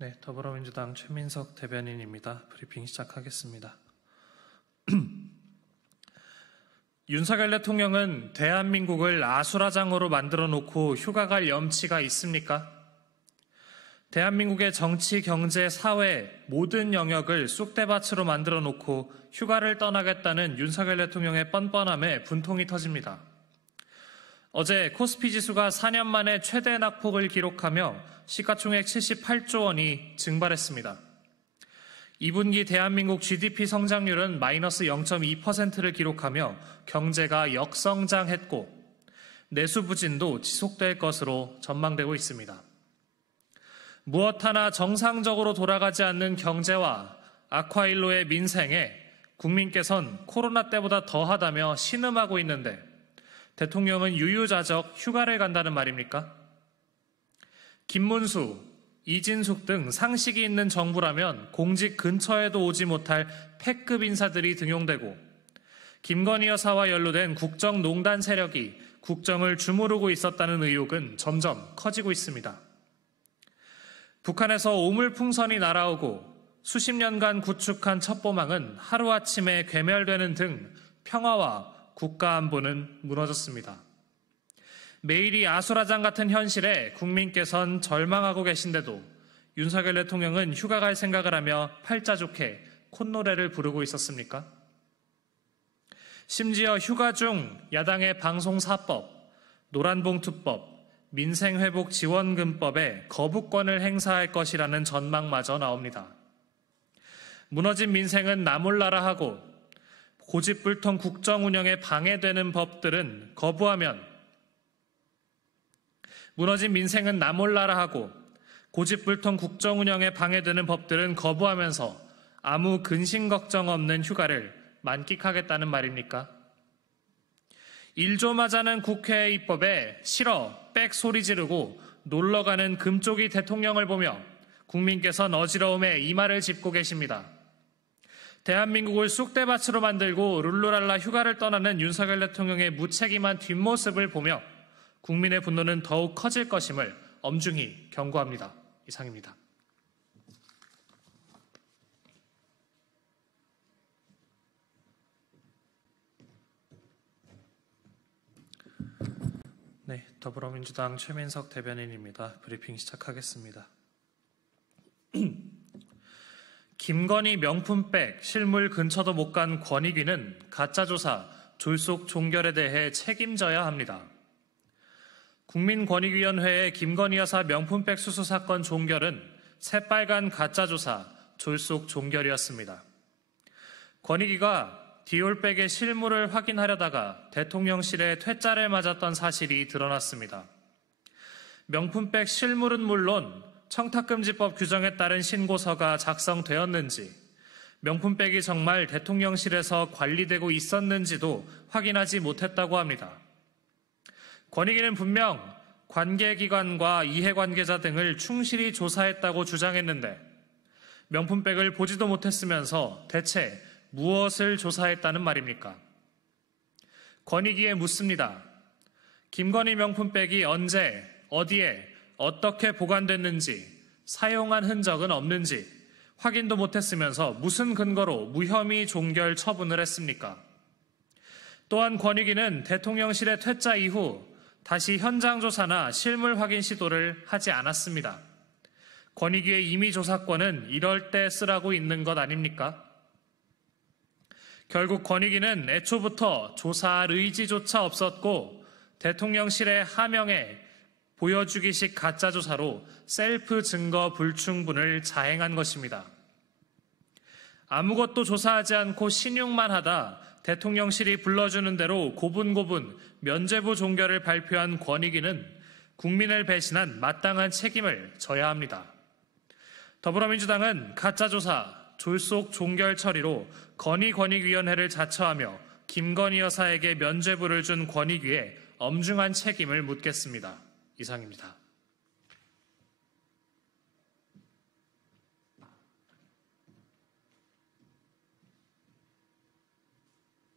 네, 더불어민주당 최민석 대변인입니다. 브리핑 시작하겠습니다. 윤석열 대통령은 대한민국을 아수라장으로 만들어 놓고 휴가 갈 염치가 있습니까? 대한민국의 정치, 경제, 사회 모든 영역을 쑥대밭으로 만들어 놓고 휴가를 떠나겠다는 윤석열 대통령의 뻔뻔함에 분통이 터집니다. 어제 코스피 지수가 4년 만에 최대 낙폭을 기록하며 시가총액 78조 원이 증발했습니다. 2분기 대한민국 GDP 성장률은 마이너스 0.2%를 기록하며 경제가 역성장했고 내수 부진도 지속될 것으로 전망되고 있습니다. 무엇 하나 정상적으로 돌아가지 않는 경제와 아쿠아일로의 민생에 국민께선 코로나 때보다 더하다며 신음하고 있는데 대통령은 유유자적 휴가를 간다는 말입니까? 김문수, 이진숙 등 상식이 있는 정부라면 공직 근처에도 오지 못할 패급 인사들이 등용되고 김건희 여사와 연루된 국정농단 세력이 국정을 주무르고 있었다는 의혹은 점점 커지고 있습니다. 북한에서 오물풍선이 날아오고 수십 년간 구축한 첩보망은 하루아침에 괴멸되는 등 평화와 국가안보는 무너졌습니다. 매일이 아수라장 같은 현실에 국민께선 절망하고 계신데도 윤석열 대통령은 휴가 갈 생각을 하며 팔자 좋게 콧노래를 부르고 있었습니까? 심지어 휴가 중 야당의 방송사법, 노란봉투법, 민생회복지원금법에 거부권을 행사할 것이라는 전망마저 나옵니다. 무너진 민생은 나 몰라라 하고 고집불통 국정 운영에 방해되는 법들은 거부하면 무너진 민생은 나 몰라라 하고 고집불통 국정 운영에 방해되는 법들은 거부하면서 아무 근심 걱정 없는 휴가를 만끽하겠다는 말입니까? 일 좀 하자는 국회 입법에 싫어 빽 소리 지르고 놀러가는 금쪽이 대통령을 보며 국민께서는 어지러움에 이마를 짚고 계십니다. 대한민국을 쑥대밭으로 만들고 룰루랄라 휴가를 떠나는 윤석열 대통령의 무책임한 뒷모습을 보며 국민의 분노는 더욱 커질 것임을 엄중히 경고합니다. 이상입니다. 네, 더불어민주당 최민석 대변인입니다. 브리핑 시작하겠습니다. 김건희 명품백 실물 근처도 못 간 권익위는 가짜조사, 졸속 종결에 대해 책임져야 합니다. 국민권익위원회의 김건희 여사 명품백 수수 사건 종결은 새빨간 가짜조사, 졸속 종결이었습니다. 권익위가 디올백의 실물을 확인하려다가 대통령실에 퇴짜를 맞았던 사실이 드러났습니다. 명품백 실물은 물론 청탁금지법 규정에 따른 신고서가 작성되었는지, 명품백이 정말 대통령실에서 관리되고 있었는지도 확인하지 못했다고 합니다. 권익위는 분명 관계기관과 이해관계자 등을 충실히 조사했다고 주장했는데 명품백을 보지도 못했으면서 대체 무엇을 조사했다는 말입니까? 권익위에 묻습니다. 김건희 명품백이 언제, 어디에, 어떻게 보관됐는지, 사용한 흔적은 없는지 확인도 못했으면서 무슨 근거로 무혐의 종결 처분을 했습니까? 또한 권익위는 대통령실의 퇴짜 이후 다시 현장 조사나 실물 확인 시도를 하지 않았습니다. 권익위의 임의 조사권은 이럴 때 쓰라고 있는 것 아닙니까? 결국 권익위는 애초부터 조사할 의지조차 없었고 대통령실의 하명에 보여주기식 가짜조사로 셀프 증거 불충분을 자행한 것입니다. 아무것도 조사하지 않고 신용만 하다 대통령실이 불러주는 대로 고분고분 면죄부 종결을 발표한 권익위는 국민을 배신한 마땅한 책임을 져야 합니다. 더불어민주당은 가짜조사, 졸속 종결 처리로 건의권익위원회를 자처하며 김건희 여사에게 면죄부를 준 권익위에 엄중한 책임을 묻겠습니다. 이상입니다.